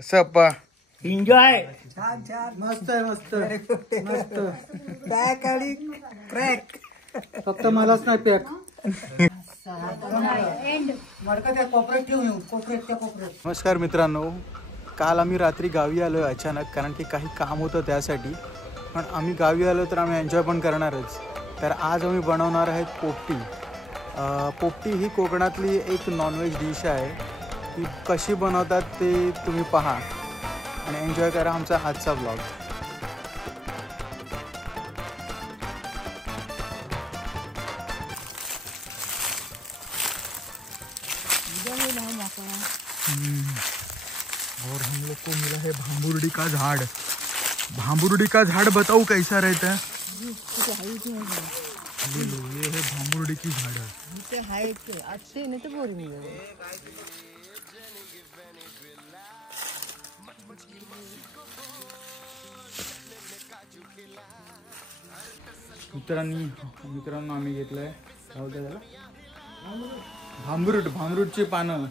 कसं अप्पा एन्जॉय. छान छान मस्त आहे मस्त मस्त पॅक आणि क्रॅक. फक्त मलाच नाही पॅक. नमस्कार मित्रांनो, काल आम्ही रात्री गावी आलो अचानक, कारण की काही काम होतं त्यासाठी. पण आम्ही गावी आलो तर आम्ही एन्जॉय पण करणारच. तर आज आम्ही बनवणार आहेत पोपटी. पोपटी ही कोकणातली एक नॉनव्हेज डिश आहे. ती कशी बनवतात ते तुम्ही पहा आणि एन्जॉय करा आमचा आजचा ब्लॉग. और हम लोग को मिला है भांबुर्डी का झाड़. भांबुर्डी का झाड़ बताओ कैसा रहता है? ये है भांबुर्डी की झाड़. मित्रांनो आम्ही घेतलंय त्याला भांबरूडची पानं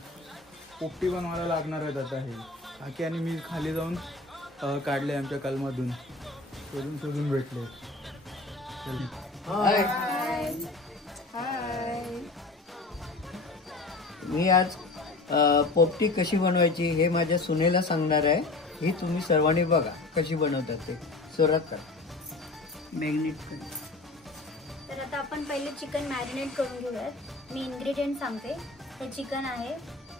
पोपटी बनवायला लागणार आहेत. आता हे काकी आणि मी खाली जाऊन काढले आमच्या कलमातून, शोधून भेटले. मी आज पोपटी कशी बनवायची हे माझ्या सुनेला सांगणार आहे. ही तुम्ही सर्वांनी बघा कशी बनवतात ते. सुरुवात करा. मॅग्नेट. तर आता आपण पहिले चिकन मॅरिनेट करून घेऊयात. मी इन्ग्रेडियंट सांगते. हे चिकन आहे,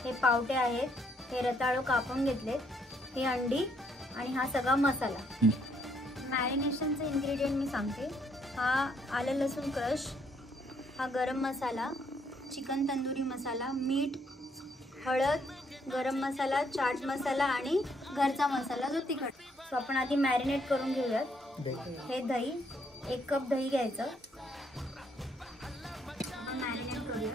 हे पावटे आहेत, हे रताळू कापून घेतलेत, हे अंडी आणि हा सगळा मसाला. मॅरिनेशनचे इन्ग्रेडियंट मी सांगते. हा आलं लसूण क्रश, हा गरम मसाला, चिकन तंदुरी मसाला, मीठ, हळद, गरम मसाला, चाट मसाला आणि घरचा मसाला जो तिखट. सो आपण आधी मॅरिनेट करून घेऊयात. हे दही, 1 कप दही घ्यायचं. मॅरिनेट करूया.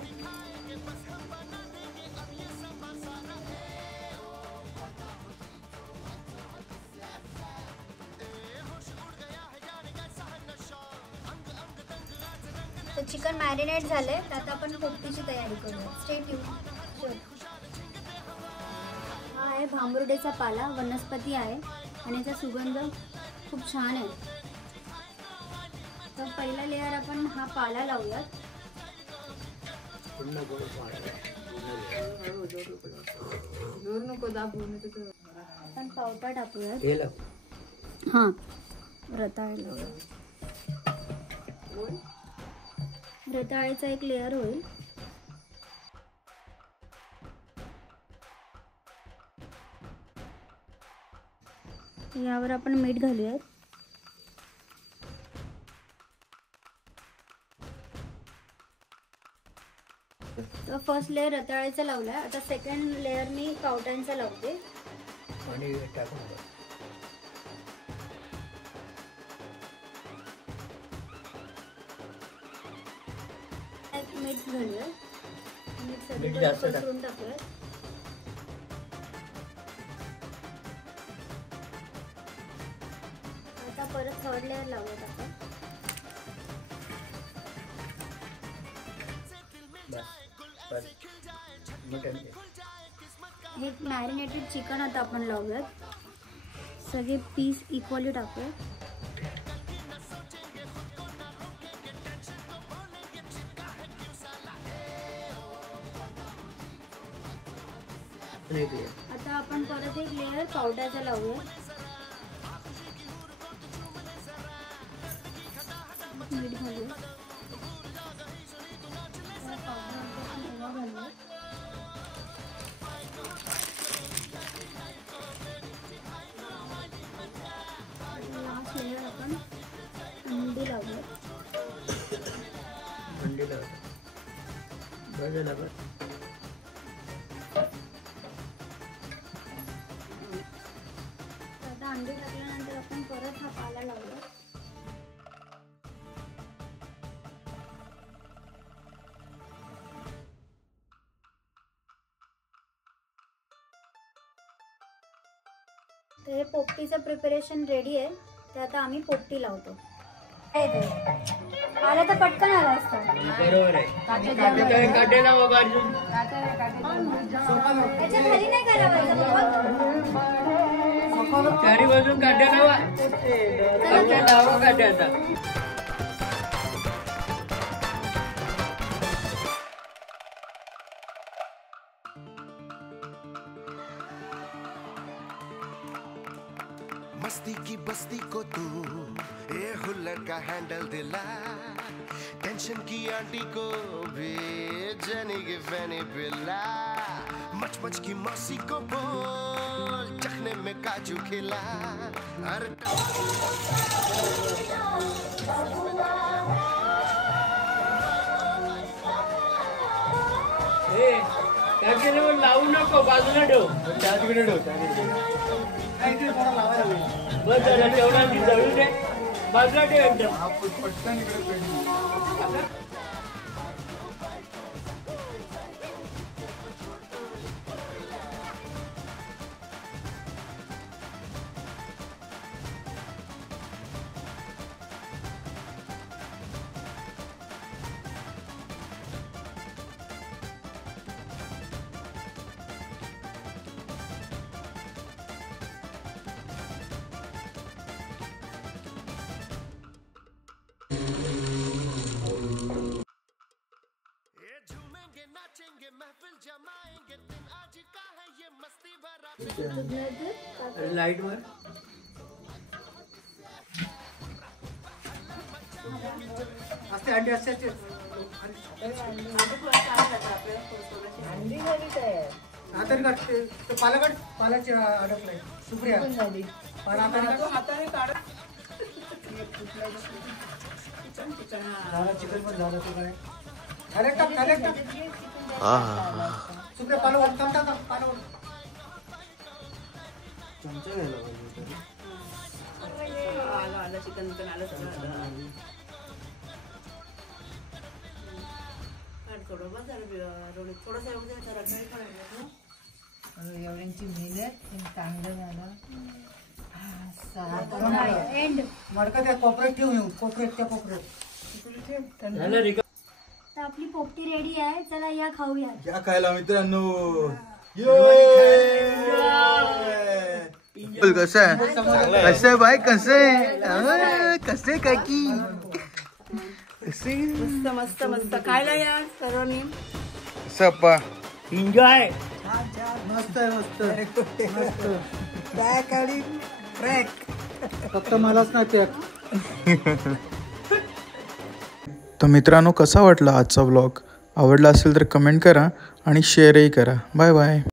तर चिकन मॅरिनेट झालंय. तर आता आपण पोपटीची तयारी करूया. Stay tune. हा आहे भांबुर्डेचा पाला, वनस्पती आहे आणि याचा सुगंध खूप छान आहे. तर पहिला लेअर आपण हा पाला लावूयात. आपण पावटा टाकूयात. हां, रताळे लावूयात. रताळ्याचा एक लेअर होईल. यावर आपण मीठ घालूयात. तर फर्स्ट लेअर रताळ्याचा लावलाय. आता सेकंड लेअर मी पावट्यांचा लावते. मीठ घालूया. मीठ सगळं पसरून टाकूया. आता परत थर्ड लेअर लावूयात आपण. हे मॅरिनेटेड चिकन आता आपण लावूयात. सगळे पीस इक्वली टाकूया. आता आपण परत एक लेअर पावड्याचा लावूया. मीठ घालूया. लास्ट लेअर आपण अंडी लावूया. आता अंडी टाकल्यानंतर आपण परत हा पाला लावूया. तर हे पोपटीचं प्रिपरेशन रेडी आहे. तर आता आम्ही पोपटी लावतो. आला तर पटकन आला असता. बरोबर आहे. त्याच्या खाली नाही करायचं. आजूबाजून काट्या लावा. काट्या लावा काट्या आता. मस्ती की बस्ती को तू ए हुल्लड़ का हैंडल दिला, टेंशन की आंटी को भी जनी की फैनी पिला, मच मच की मौसी को बोल चखने में काजू खिला. अरे काय केलं लावू नको, बाजूला ठेव. बस झालं तेवढा ती जळू दे, बाजूला ठेव एकदम. नाचेंगे महफिल जमाएंगे दिन आज का है ये मस्ती भरा. लाईट वर असते अंडी असते. हाताने काढते ते पालाकाड पालाचे अडकलाय सुप्रिया पाला हाताने काढ. चिकन पण झालं तू काय खाले टाक सुप्रिया पाला टाक पाला चमचा घ्यायला पाहिजे. चिकन आलं सगळं. थोडंसं एवढ्यांची मेहनत चांगलं झालं. मडका त्या कोपऱ्यात ठेवून येऊ, कोपऱ्यात त्या कोपऱ्यात. तर आपली पोपटी रेडी आहे, चला या खाऊया. या खायला मित्रांनो. कसं आहे कसं आहे बाय कसं आहे कसं आहे काकी कसे मस्त मस्त मस्त खायला या सर्वांनी. सप्पा एन्जॉय. मस्त आहे मस्त मस्त. पॅक आणि क्रॅक. फक्त मलाच नाही पॅक. तर मित्रांनो कसा वाटला आजचा व्लॉग? आवडला असेल तर कमेंट करा आणि शेअरही करा. Bye bye.